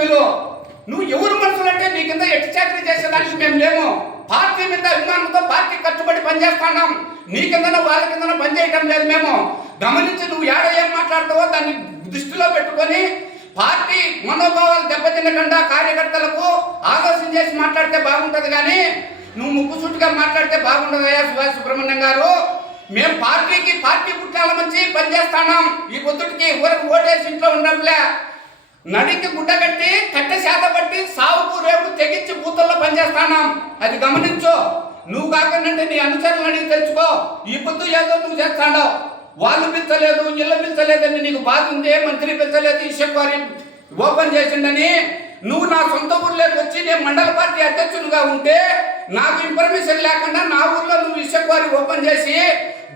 సభ్యులు నువ్వు ఎవరు మనుషులు అంటే నీ కింద ఎట్టి చాకరీ చేసేదానికి మేము లేము. పార్టీ మీద అభిమానంతో పార్టీ కట్టుబడి పనిచేస్తున్నాం నీ కిందన వాళ్ళ కిందన పనిచేయటం లేదు మేము. గమనించి నువ్వు ఏడ ఏం మాట్లాడతావో దాన్ని దృష్టిలో పెట్టుకొని పార్టీ మనోభావాలు దెబ్బతినకుండా కార్యకర్తలకు ఆలోచన చేసి మాట్లాడితే బాగుంటుంది కానీ నువ్వు ముక్కు చుట్టుగా మాట్లాడితే బాగుండదయ్యా సుభాష్ సుబ్రహ్మణ్యం గారు. మేము పార్టీకి పార్టీ పుట్టాల మంచి పనిచేస్తున్నాం ఈ పొద్దుటికి ఊరకు ఓటేసి ఇంట్లో ఉండట్లే నదికి గుడ్డ కట్టి కట్టె శాత పట్టి సావుకు రేపు తెగించి బూతుల్లో పనిచేస్తున్నాం అది గమనించు. నువ్వు కాకుండా నీ అనుచరులు అడిగి తెలుసుకో. ఈ పొద్దు ఏదో నువ్వు చేస్తాడో వాళ్ళు పిలిచలేదు ఇల్లు పిలిచలేదని నీకు బాధ ఉంది మంత్రి పిలిచలేదు ఈశ్వర్ వారి ఓపెన్ చేసిండని. నువ్వు నా సొంత ఊర్లోకి వచ్చి నేను మండల పార్టీ అధ్యక్షులుగా ఉంటే నాకు ఇన్ఫర్మేషన్ లేకుండా నా ఊర్లో నువ్వు ఇసుక వారి ఓపెన్ చేసి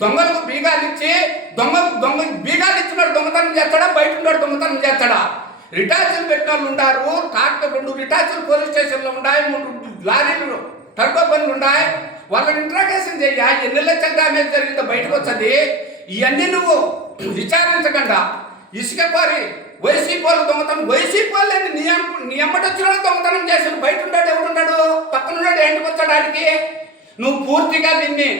దొంగలకు బీగాలు ఇచ్చి దొంగ దొంగ బీగాలు ఇచ్చినాడు దొంగతనం చేస్తాడా? బయట ఉన్నాడు దొంగతనం చేస్తాడా? రిటార్చులు పెట్టిన ఉంటారు ఉండారు ట్రాక్టర్ రెండు రిటార్చులు పోలీస్ స్టేషన్లో ఉన్నాయి మూడు లారీలు టర్కో పనులు ఉన్నాయి వాళ్ళని ఇంట్రాగేషన్ చెయ్య ఎన్ని లక్షల డ్యామేజ్ జరిగిందో బయటకు వచ్చింది ఇవన్నీ నువ్వు విచారించకుండా ఇసుక పారి వైసీపీ వాళ్ళు దొంగతనం వైసీపీ వాళ్ళు నీ అమ్మ- నీ వచ్చిన వాళ్ళు దొంగతనం చేశారు బయట ఉన్నాడు ఎవడున్నాడు పక్కన ఉన్నాడు ఎండుకు నువ్వు పూర్తిగా దీన్ని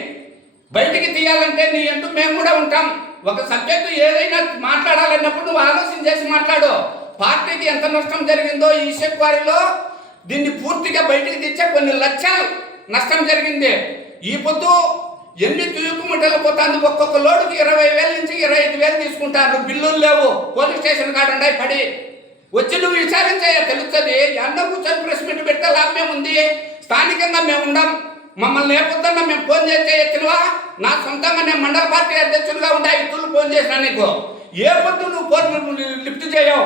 బయటికి తీయాలంటే నీ ఎందు మేము కూడా ఉంటాం. ఒక సబ్జెక్టు ఏదైనా మాట్లాడాలన్నప్పుడు నువ్వు ఆలోచన చేసి మాట్లాడు. పార్టీకి ఎంత నష్టం జరిగిందో ఈ వారిలో దీన్ని పూర్తిగా బయటికి తెచ్చే కొన్ని లక్షలు నష్టం జరిగింది. ఈ పొద్దు ఎన్ని తూకుముట్టలు పోతాను ఒక్కొక్క లోడుకి ఇరవై వేల నుంచి ఇరవై ఐదు వేలు తీసుకుంటారు. బిల్లులు లేవు. పోలీస్ స్టేషన్ కాడ పడి. వచ్చి నువ్వు విచారించే తెలుస్తుంది. అన్న కూర్చొని ప్రెస్ మీట్ పెడితే లాభమే ఉంది? స్థానికంగా మేము ఉండం. మమ్మల్ని ఏ పొద్దున్న మేము ఫోన్ చేస్తే ఎత్తినవా? నా సొంతంగా నేను మండల పార్టీ అధ్యక్షులుగా ఉండే ఇద్దరు ఫోన్ చేసినా నీకు. ఏ పొద్దు నువ్వు ఫోన్ లిఫ్ట్ చేయవు?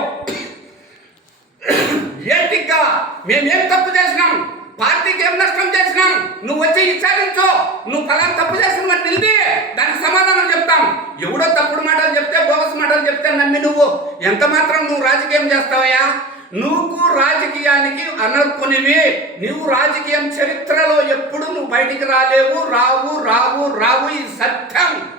ఏంటిగా మేమేం తప్పు చేసినాం? పార్టీకి ఏం నష్టం చేసినాం? నువ్వు వచ్చి విచారించు. నువ్వు ఫలానా తప్పు చేసినవని నిలిపి దానికి సమాధానం చెప్తాం. ఎవడో తప్పుడు మాటలు చెప్తే బోగస్ మాటలు చెప్తే నమ్మి నువ్వు. ఎంత మాత్రం నువ్వు రాజకీయం చేస్తావయ్యా? నువ్వు రాజకీయానికి అనర్కునివి నువ్వు రాజకీయం చరిత్రలో ఎప్పుడు నువ్వు బయటికి రాలేవు. రావు రావు రావు ఈ సత్యం.